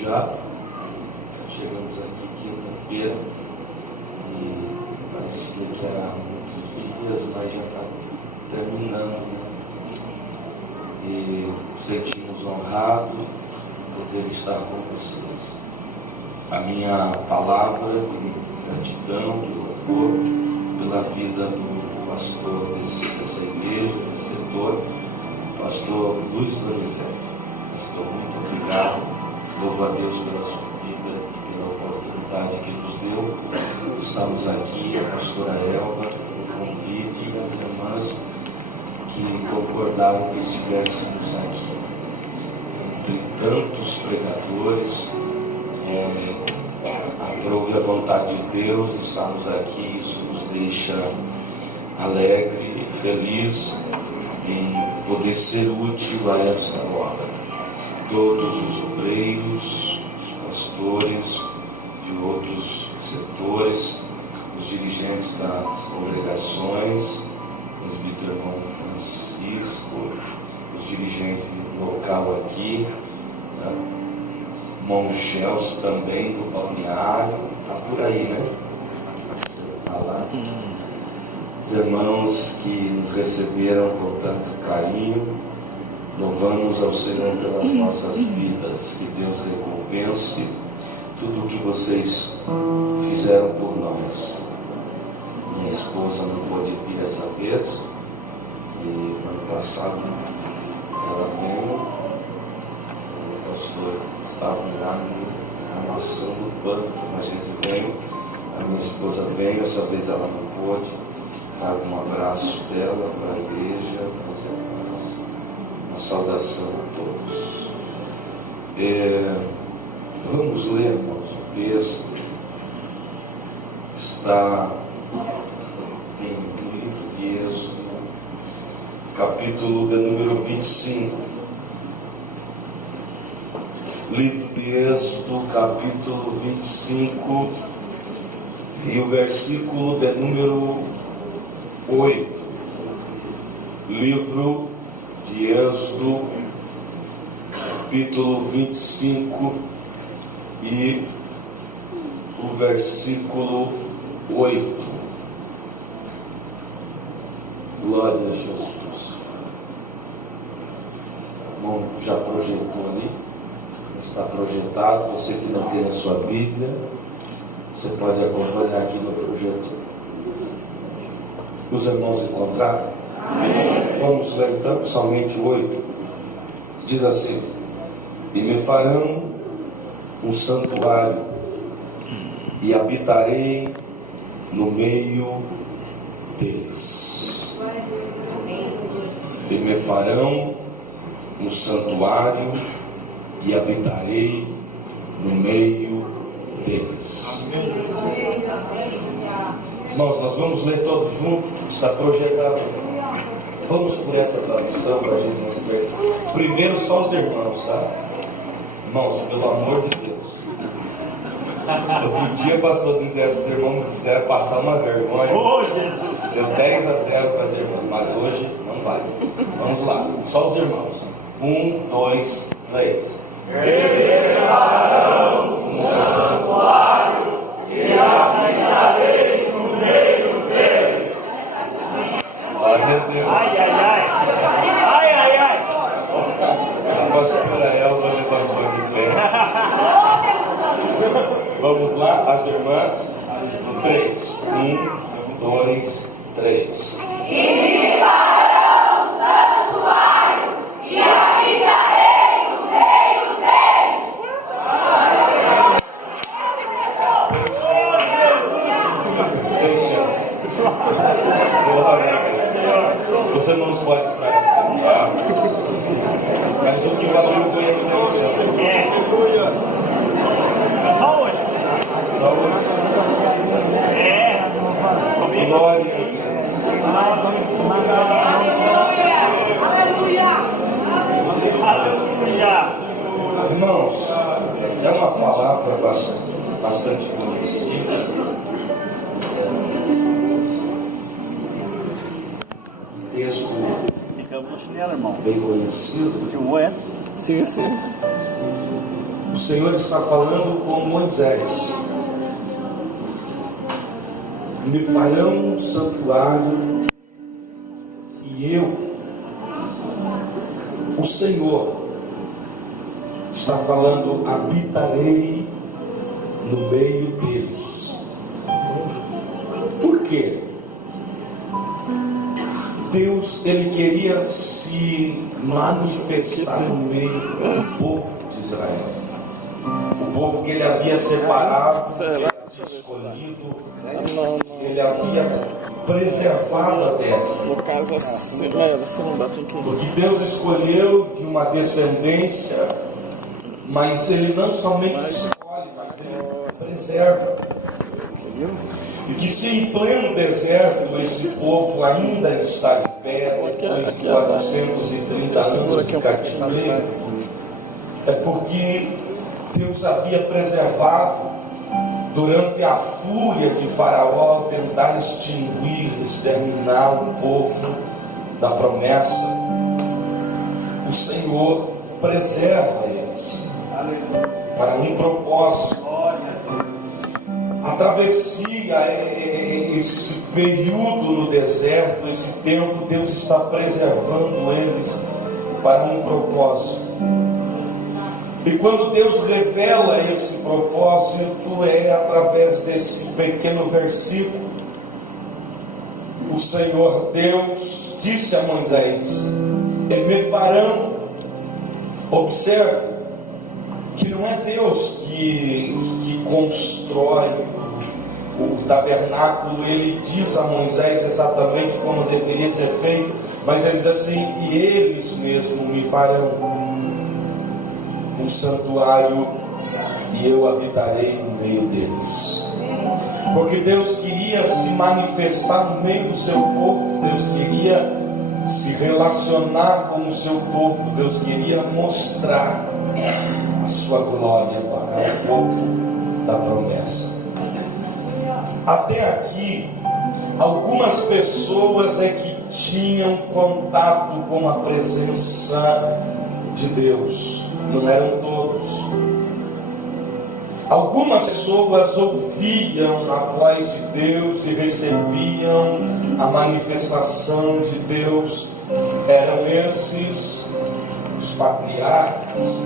Já chegamos aqui quinta-feira e parecia que era muitos dias, mas já está terminando, né? E sentimos honrados por poder estar com vocês. A minha palavra de gratidão, de louvor pela vida do pastor dessa igreja, desse setor, pastor Luiz Donizete. Pastor, muito obrigado. Louvo a Deus pela sua vida e pela oportunidade que nos deu. Estamos aqui, a pastora Elba, o convite e as irmãs que concordaram que estivéssemos aqui. Entre tantos pregadores, aprove a vontade de Deus, estamos aqui, isso nos deixa alegre e feliz em poder ser útil a esta obra. Todos os obreiros, os pastores de outros setores, os dirigentes das congregações, o presbítero irmão Francisco, os dirigentes local aqui, né? Irmão Gelson também do balneário, está por aí, né? Está lá. Os irmãos que nos receberam com tanto carinho, louvamos ao Senhor pelas nossas vidas. Que Deus recompense tudo o que vocês fizeram por nós. Minha esposa não pôde vir essa vez, e ano passado ela veio, o pastor estava lá amassando o banco, mas a gente veio, a minha esposa veio, essa vez ela não pôde. Trago um abraço dela para a igreja, uma saudação a todos. Vamos ler, irmãos, o texto está em livro de Êxodo, capítulo de número 25. Livro de Êxodo, capítulo 25, e o versículo de número 8. Livro de Êxodo, capítulo 25 e o versículo 8. Glória a Jesus. Bom, já projetou ali? Está projetado. Você que não tem a sua Bíblia, você pode acompanhar aqui no projetor. Os irmãos encontraram? Amém. Vamos ler então, somente 8. Diz assim: e me farão um santuário, e habitarei no meio deles. E me farão um santuário, e habitarei no meio deles. Irmãos, nós vamos ler todos juntos, está projetado. Vamos por essa tradução para a gente não se perder. Primeiro só os irmãos, tá? Irmãos, pelo amor de Deus. Outro dia o pastor dizendo, os irmãos quiseram passar uma vergonha. Oh, Jesus! Deu 10-0 para as irmãs, mas hoje não vai. Vamos lá, só os irmãos. 1, 2, 3. Edificarão um santuário e habitarei no meio deles. Glória a Deus. Ai, ai, ai. Ai, ai, ai. A pastora Elba levantou de pé. Vamos lá, as irmãs. No 3. 1, 2, 3. E me farão um santuário e habitarei no meio deles. Sem chance. Glória a Deus. Você não pode estar assim, tá? Mas o que valeu foi a intenção. Só hoje. Só hoje. Glória a Deus. Aleluia. Aleluia. Irmãos, é uma palavra bastante conhecida. Texto bem conhecido. Sim, sim. O Senhor está falando com Moisés: me farão um santuário e eu, o Senhor, está falando, habitarei no meio deles. Por quê? Deus, ele queria se manifestar no meio do povo de Israel. O povo que ele havia separado, que ele havia escolhido, ele havia preservado até aqui. No caso, assim não dá para que... Porque Deus escolheu de uma descendência, mas ele não somente escolhe, mas ele preserva. E que se em pleno deserto esse povo ainda está de pé, depois de 430 anos de cativeiro, é porque Deus havia preservado durante a fúria de Faraó ao tentar extinguir, exterminar o povo da promessa. O Senhor preserva eles para um propósito. A travessia, esse período no deserto, esse tempo, Deus está preservando eles para um propósito. E quando Deus revela esse propósito, é através desse pequeno versículo. O Senhor Deus disse a Moisés: me farão. Observe que não é Deus que constrói o tabernáculo. Ele diz a Moisés exatamente como deveria ser feito, mas ele diz assim: e eles mesmos me farão um santuário e eu habitarei no meio deles. Porque Deus queria se manifestar no meio do seu povo, Deus queria se relacionar com o seu povo, Deus queria mostrar a sua glória para o povo da promessa. Até aqui, algumas pessoas é que tinham contato com a presença de Deus, não eram todos. Algumas pessoas ouviam a voz de Deus e recebiam a manifestação de Deus. Eram esses os patriarcas,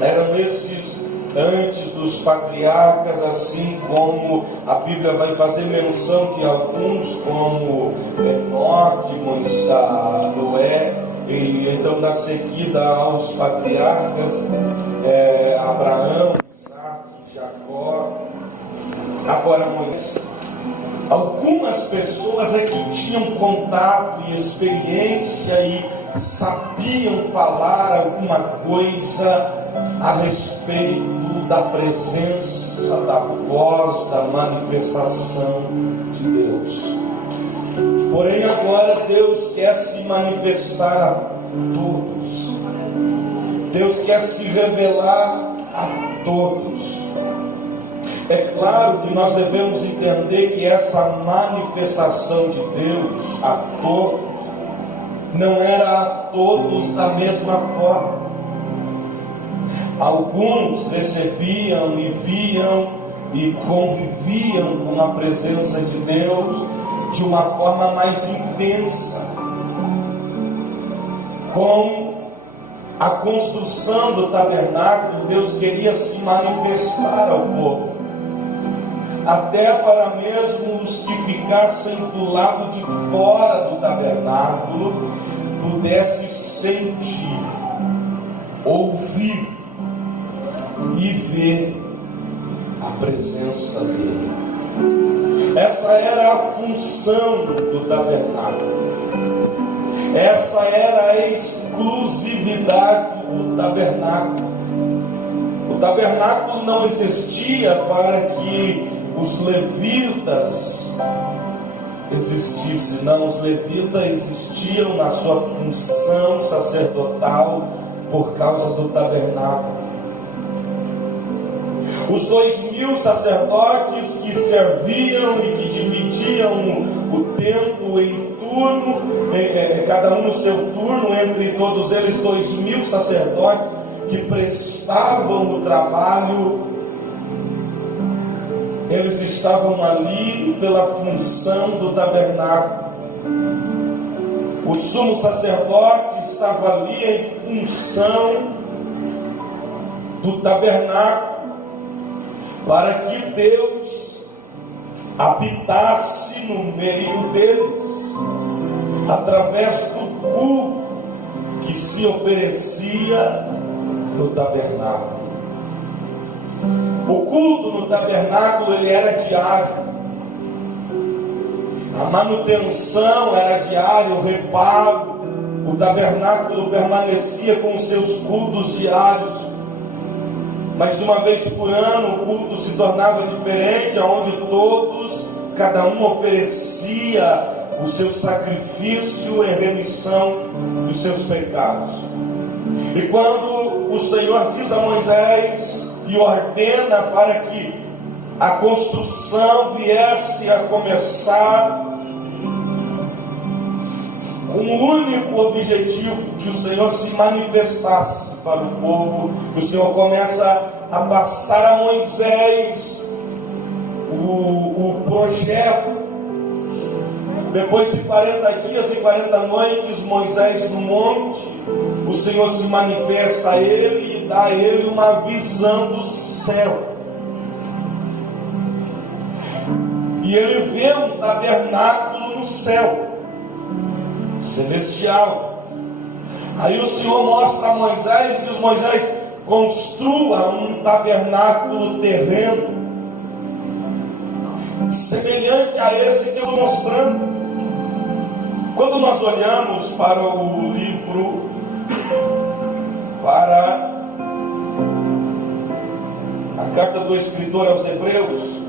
eram esses antes dos patriarcas, assim como a Bíblia vai fazer menção de alguns, como Enoque, Moisés, Noé, e então na seguida aos patriarcas, Abraão, Jacó. Agora Moisés. Algumas pessoas é que tinham contato e experiência e sabiam falar alguma coisa a respeito da presença, da voz, da manifestação de Deus. Porém agora Deus quer se manifestar a todos. Deus quer se revelar a todos. É claro que nós devemos entender que essa manifestação de Deus a todos não era a todos da mesma forma. Alguns recebiam e viam e conviviam com a presença de Deus de uma forma mais intensa. Com a construção do tabernáculo, Deus queria se manifestar ao povo, até para mesmo os que ficassem do lado de fora do tabernáculo pudessem sentir, ouvir e ver a presença dele. Essa era a função do tabernáculo. Essa era a exclusividade do tabernáculo. O tabernáculo não existia para que os levitas existissem. Não, os levitas existiam na sua função sacerdotal por causa do tabernáculo. Os 2.000 sacerdotes que serviam e que dividiam o tempo em turno, cada um no seu turno, entre todos eles 2.000 sacerdotes que prestavam o trabalho, eles estavam ali pela função do tabernáculo. O sumo sacerdote estava ali em função do tabernáculo, para que Deus habitasse no meio deles, através do culto que se oferecia no tabernáculo. O culto no tabernáculo ele era diário. A manutenção era diária, o reparo. O tabernáculo permanecia com os seus cultos diários. Mas uma vez por ano o culto se tornava diferente, onde todos, cada um oferecia o seu sacrifício em remissão dos seus pecados. E quando o Senhor diz a Moisés e ordena para que a construção viesse a começar, com o único objetivo que o Senhor se manifestasse para o povo, o Senhor começa a passar a Moisés o projeto. Depois de 40 dias e 40 noites, Moisés no monte, o Senhor se manifesta a ele e dá a ele uma visão do céu. E ele vê um tabernáculo no céu, celestial. Aí o Senhor mostra a Moisés e diz: Moisés, construa um tabernáculo terreno, semelhante a esse que eu estou mostrando. Quando nós olhamos para o livro, para a carta do escritor aos Hebreus,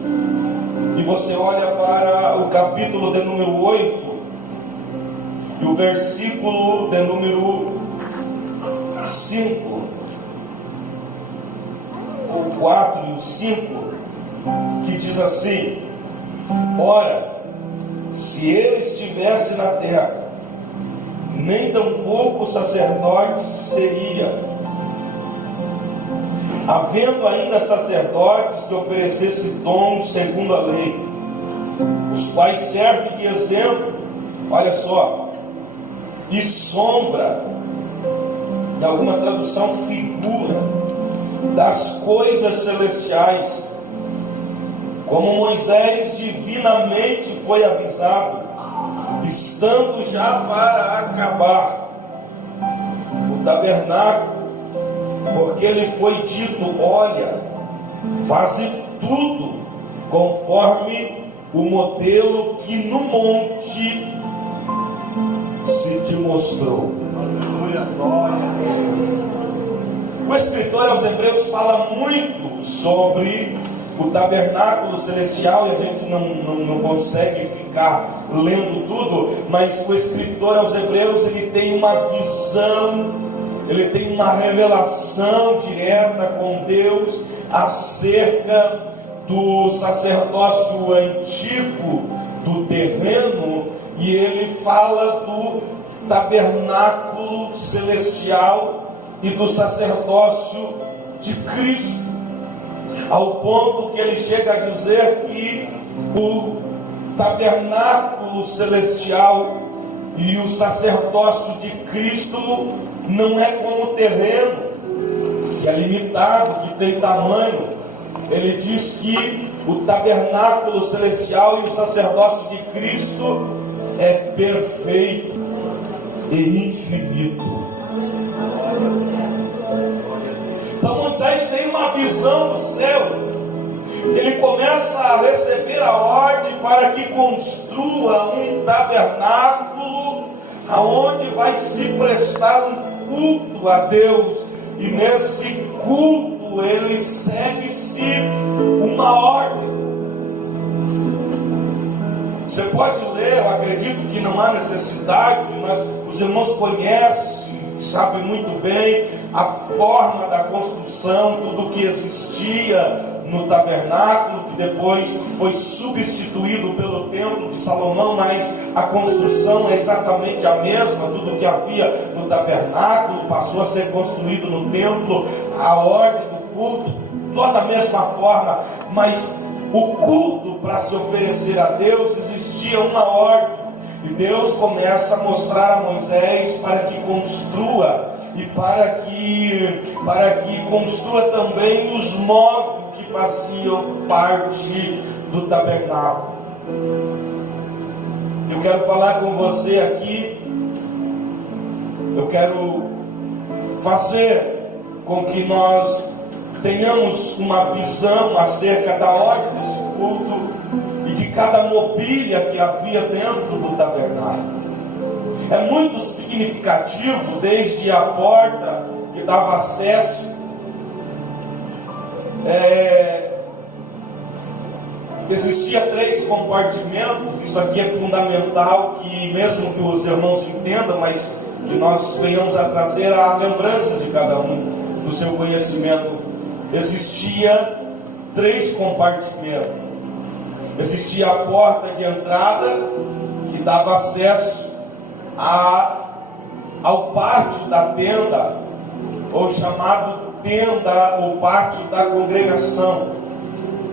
e você olha para o capítulo de número 8, e o versículo de número 5, ou 4 e o 5, que diz assim: ora, se ele estivesse na terra, nem tampouco o sacerdote seria, havendo ainda sacerdotes que oferecessem dons segundo a lei, os quais servem de exemplo, olha só, e sombra, em algumas traduções figura, das coisas celestiais, como Moisés divinamente foi avisado, estando já para acabar o tabernáculo, porque lhe foi dito: olha, faze tudo conforme o modelo que no monte se te mostrou. Aleluia, glória. O escritor aos Hebreus fala muito sobre o tabernáculo celestial, e a gente não consegue ficar lendo tudo, mas o escritor aos Hebreus, ele tem uma visão, ele tem uma revelação direta com Deus acerca do sacerdócio antigo, do terreno, e ele fala do tabernáculo celestial e do sacerdócio de Cristo, ao ponto que ele chega a dizer que o tabernáculo celestial e o sacerdócio de Cristo não é como o terreno, que é limitado, que tem tamanho. Ele diz que o tabernáculo celestial e o sacerdócio de Cristo é perfeito e infinito. Então Moisés tem uma visão do céu, que ele começa a receber a ordem para que construa um tabernáculo, aonde vai se prestar um culto a Deus, e nesse culto ele segue-se uma ordem. Você pode ler, eu acredito que não há necessidade, mas os irmãos conhecem, sabem muito bem a forma da construção, tudo que existia no tabernáculo, que depois foi substituído pelo templo de Salomão, mas a construção é exatamente a mesma. Tudo que havia no tabernáculo passou a ser construído no templo, a ordem do culto, toda a mesma forma, mas o culto para se oferecer a Deus existia uma ordem. E Deus começa a mostrar a Moisés para que construa e para que construa também os móveis que faziam parte do tabernáculo. Eu quero falar com você aqui, eu quero fazer com que nós tenhamos uma visão acerca da ordem desse culto e de cada mobília que havia dentro do tabernáculo. É muito significativo, desde a porta que dava acesso, existia 3 compartimentos. Isso aqui é fundamental, que mesmo que os irmãos entendam, mas que nós venhamos a trazer a lembrança de cada um do seu conhecimento. Existia 3 compartimentos. Existia a porta de entrada, que dava acesso ao pátio da tenda, ou chamado tenda ou pátio da congregação,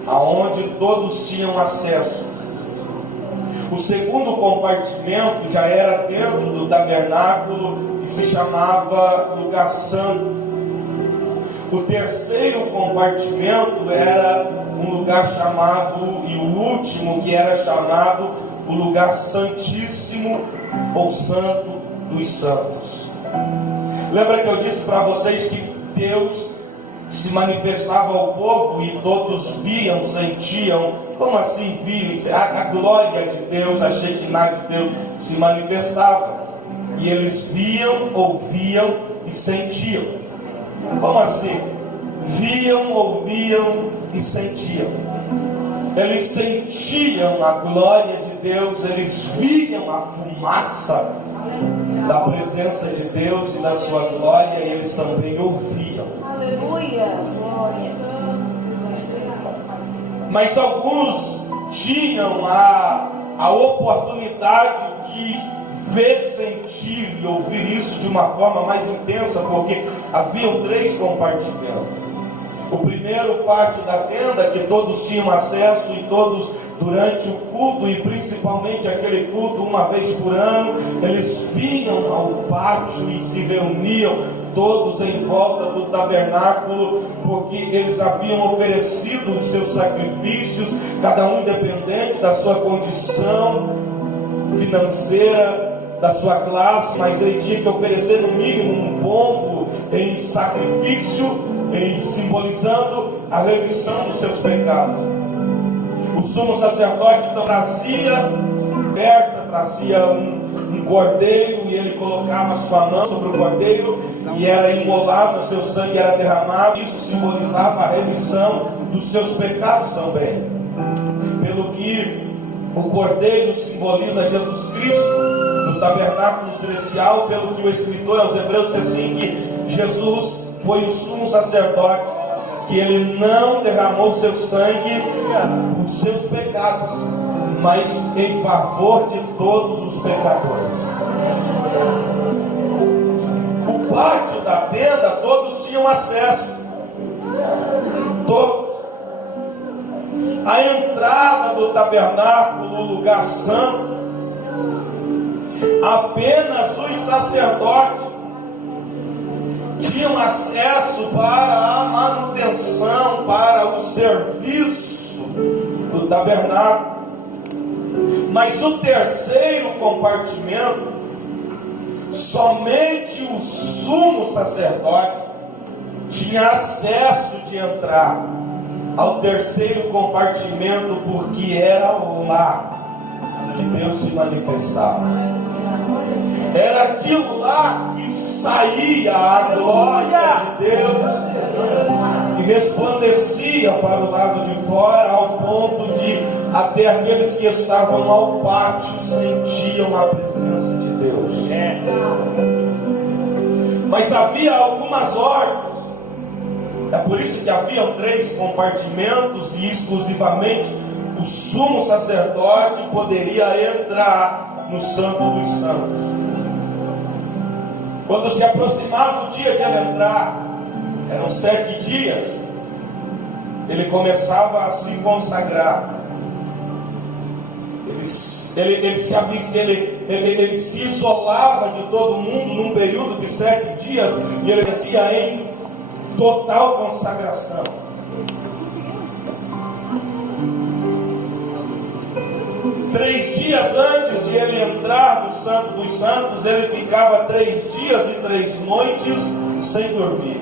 aonde todos tinham acesso. O segundo compartimento já era dentro do tabernáculo e se chamava lugar santo. O terceiro compartimento era um lugar chamado, e o último que era chamado o lugar santíssimo ou santo dos santos. Lembra que eu disse para vocês que Deus se manifestava ao povo e todos viam, sentiam? Como assim viam? A glória de Deus, a Shekinah de Deus se manifestava, e eles viam, ouviam e sentiam. Como assim? Viam, ouviam e sentiam. Eles sentiam a glória de Deus, eles viam a fumaça da presença de Deus e da sua glória, e eles também ouviam. Aleluia, glória. Mas alguns tinham a oportunidade de ver, sentir e ouvir isso de uma forma mais intensa, porque haviam 3 compartimentos. O primeiro, pátio da tenda, que todos tinham acesso, e todos durante o culto, e principalmente aquele culto uma vez por ano, eles vinham ao pátio e se reuniam todos em volta do tabernáculo, porque eles haviam oferecido os seus sacrifícios, cada um independente da sua condição financeira, da sua classe, mas ele tinha que oferecer no mínimo um pombo em sacrifício, simbolizando a remissão dos seus pecados. O sumo sacerdote então trazia um cordeiro, e ele colocava sua mão sobre o cordeiro e era imolado, o seu sangue era derramado. Isso simbolizava a remissão dos seus pecados também. Pelo que o cordeiro simboliza Jesus Cristo no tabernáculo celestial, pelo que o escritor aos Hebreus diz assim, que Jesus foi o sumo sacerdote, que ele não derramou seu sangue por seus pecados, mas em favor de todos os pecadores. O pátio da tenda, todos tinham acesso, todos. A entrada do tabernáculo, o lugar santo, apenas os sacerdotes tinham acesso para a manutenção, para o serviço do tabernáculo. Mas o terceiro compartimento, somente o sumo sacerdote tinha acesso de entrar ao terceiro compartimento, porque era lá que Deus se manifestava. Era de lá que saía a glória de Deus e resplandecia para o lado de fora, ao ponto de até aqueles que estavam ao pátio sentiam a presença de Deus. Mas havia algumas ordens É por isso que haviam 3 compartimentos e exclusivamente o sumo sacerdote poderia entrar no Santo dos Santos. Quando se aproximava o dia de ele entrar, eram 7 dias, ele começava a se consagrar. Ele se isolava de todo mundo num período de 7 dias e ele fazia em total consagração. Três dias antes de ele entrar no Santo dos Santos, ele ficava 3 dias e 3 noites sem dormir,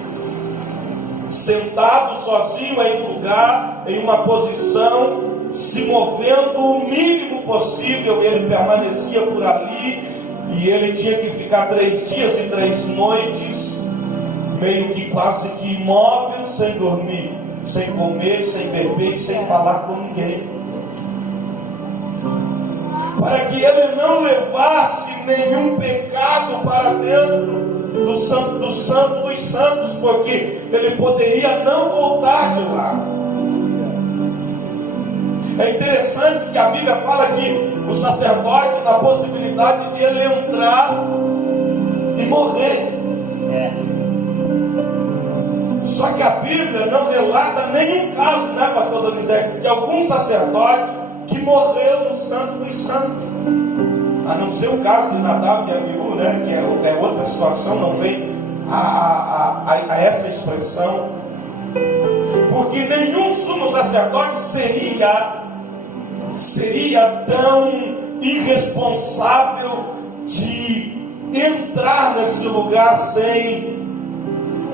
sentado sozinho em um lugar, em uma posição, se movendo o mínimo possível. Ele permanecia por ali e ele tinha que ficar 3 dias e 3 noites, meio que quase que imóvel, sem dormir, sem comer, sem beber e sem falar com ninguém, para que ele não levasse nenhum pecado para dentro do Santo dos Santos, porque ele poderia não voltar de lá. É interessante que a Bíblia fala que o sacerdote, na possibilidade de ele entrar e morrer. Só que a Bíblia não relata nenhum caso, né, pastor Donizete, de algum sacerdote que morreu no Santo dos Santos, a não ser o caso de Nadab e Abiú, né, que é outra situação, não vem a essa expressão, porque nenhum sumo sacerdote seria tão irresponsável de entrar nesse lugar sem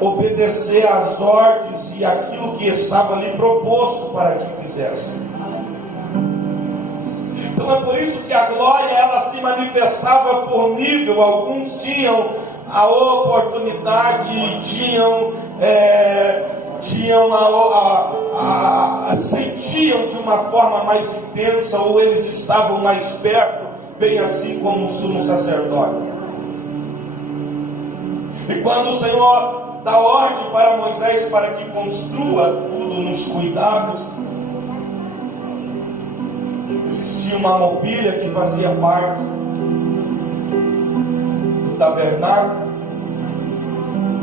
obedecer às ordens e aquilo que estava ali proposto para que fizessem. Então é por isso que a glória, ela se manifestava por nível. Alguns tinham a oportunidade, sentiam de uma forma mais intensa, ou eles estavam mais perto, bem assim como o sumo sacerdote. E quando o Senhor dá ordem para Moisés para que construa tudo nos cuidados, existia uma mobília que fazia parte do tabernáculo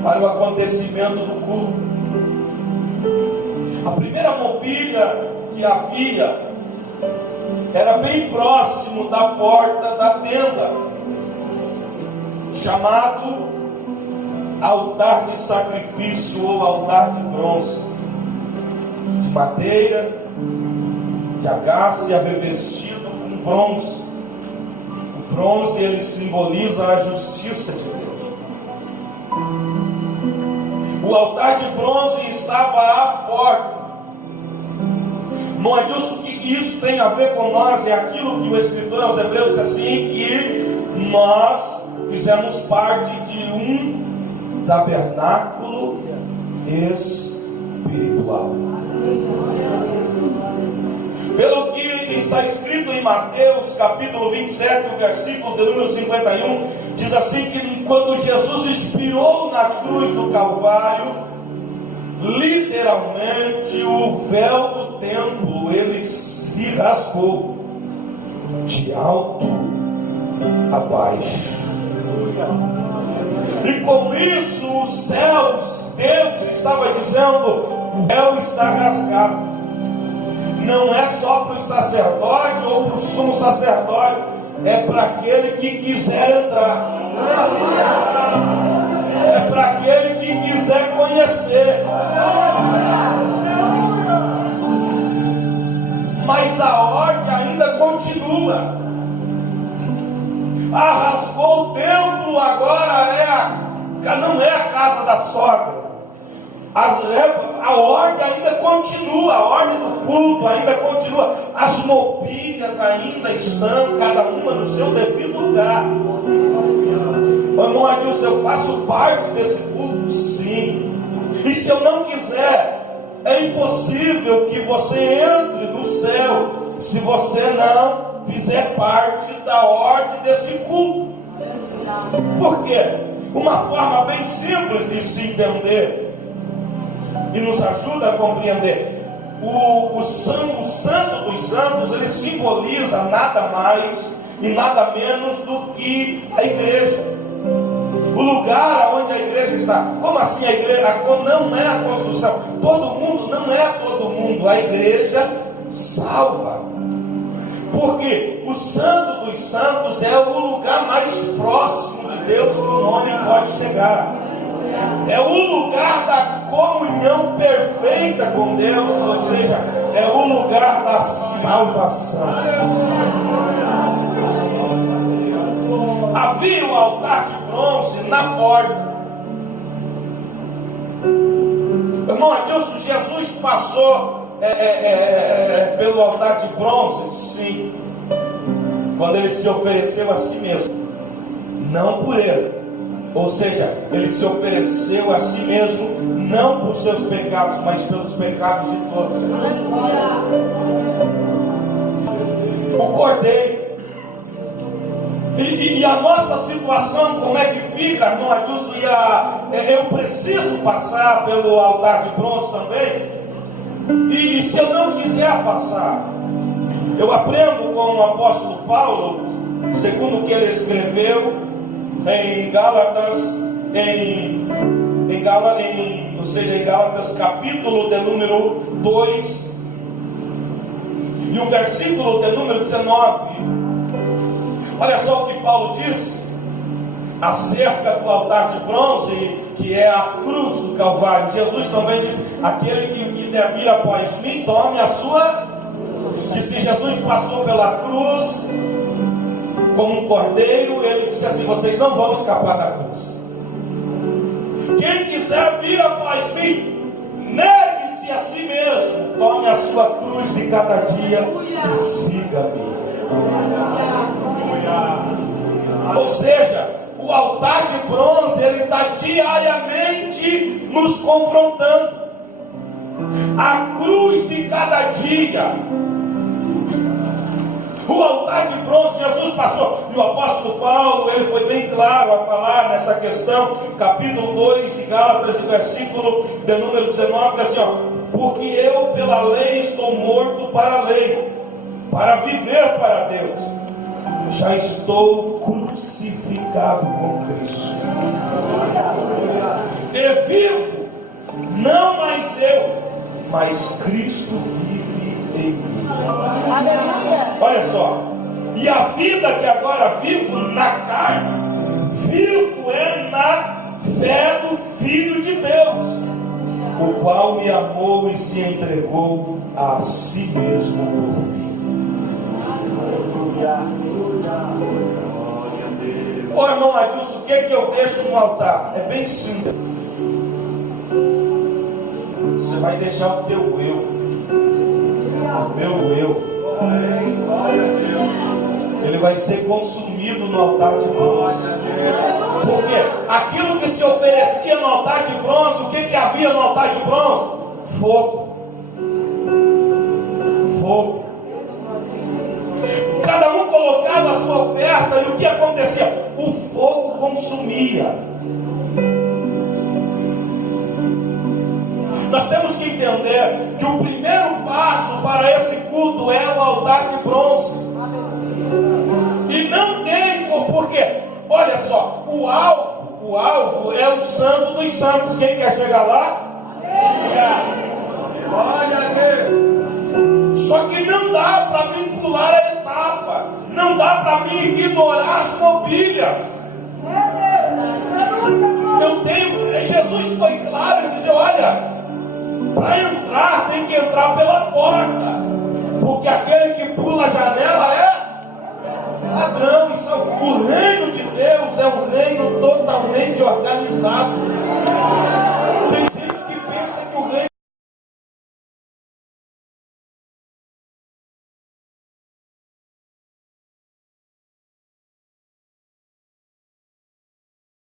para o acontecimento do culto. A primeira mobília que havia era bem próximo da porta da tenda, chamado altar de sacrifício ou altar de bronze, de madeira, de agácia, revestido com bronze. O bronze, ele simboliza a justiça de Deus. O altar de bronze estava à porta. Não é disso que isso tem a ver com nós, é aquilo que o escritor aos Hebreus diz assim, que nós fizemos parte de um tabernáculo espiritual. Pelo que está escrito em Mateus capítulo 27, o versículo de número 51, diz assim que quando Jesus expirou na cruz do Calvário, literalmente o véu do templo, ele se rasgou de alto a baixo. E com isso os céus, Deus estava dizendo, o véu está rasgado. Não é só para o sacerdote ou para o sumo sacerdote, é para aquele que quiser entrar, é para aquele que quiser conhecer. Mas a ordem ainda continua. Rasgou o templo, agora não é a casa da sogra. A ordem ainda continua, a ordem do culto ainda continua, as mobílias ainda estão, cada uma no seu devido lugar. Irmão Adilson, eu faço parte desse culto? Sim. E se eu não quiser, é impossível que você entre no céu se você não fizer parte da ordem desse culto. Por quê? Uma forma bem simples de se entender. e nos ajuda a compreender. O Santo dos Santos, ele simboliza nada mais e nada menos do que a igreja. O lugar onde a igreja está. Como assim a igreja? Não é a construção. Todo mundo, não é todo mundo. A igreja salva. Porque o Santo dos Santos é o lugar mais próximo de Deus que um homem pode chegar. É o lugar da comunhão perfeita com Deus, ou seja, é o lugar da salvação. Havia o altar de bronze na porta. Irmão Adilson, Jesus passou pelo altar de bronze? Sim. Quando ele se ofereceu a si mesmo, não por ele. Ou seja, ele se ofereceu a si mesmo, não por seus pecados, mas pelos pecados de todos. O Cordeiro. E a nossa situação, como é que fica, irmão Adilson? Eu preciso passar pelo altar de bronze também. E se eu não quiser passar, eu aprendo com o apóstolo Paulo, segundo o que ele escreveu em Gálatas, em Gálatas capítulo de número 2 e o versículo de número 19. Olha só o que Paulo diz acerca do altar de bronze, que é a cruz do Calvário. Jesus também disse: aquele que quiser vir após mim, tome a sua. Que se Jesus passou pela cruz como um cordeiro, ele disse assim: vocês não vão escapar da cruz. Quem quiser vir após mim, negue-se a si mesmo, tome a sua cruz de cada dia e siga-me. Ou seja, o altar de bronze, ele está diariamente nos confrontando. A cruz de cada dia. O altar de bronze, Jesus passou. E o apóstolo Paulo, ele foi bem claro a falar nessa questão. Capítulo 2 de Gálatas, versículo de número 19, diz assim: porque eu pela lei estou morto para a lei, para viver para Deus. Já estou crucificado com Cristo. E vivo, não mais eu, mas Cristo vive em mim. Aleluia. Olha só. E a vida que agora vivo na carne, vivo é na fé do Filho de Deus, o qual me amou e se entregou a si mesmo por mim. Ô irmão Adilson, o que eu deixo no altar? É bem simples. Você vai deixar o teu eu, o meu eu. Ele vai ser consumido no altar de bronze. Porque aquilo que se oferecia no altar de bronze, o que havia no altar de bronze? Fogo. Fogo. Cada um colocava a sua oferta, e o que acontecia? O fogo consumia. Nós temos que entender que o primeiro passo para esse culto é o altar de bronze. E não tem, porque, olha só, o alvo é o Santo dos Santos. Quem quer chegar lá? Só que não dá para mim pular a etapa, não dá para mim ignorar as mobílias. Eu tenho, Jesus foi claro em dizer: olha, para entrar tem que entrar pela porta, porque aquele que pula a janela é ladrão. O reino de Deus é um reino totalmente organizado.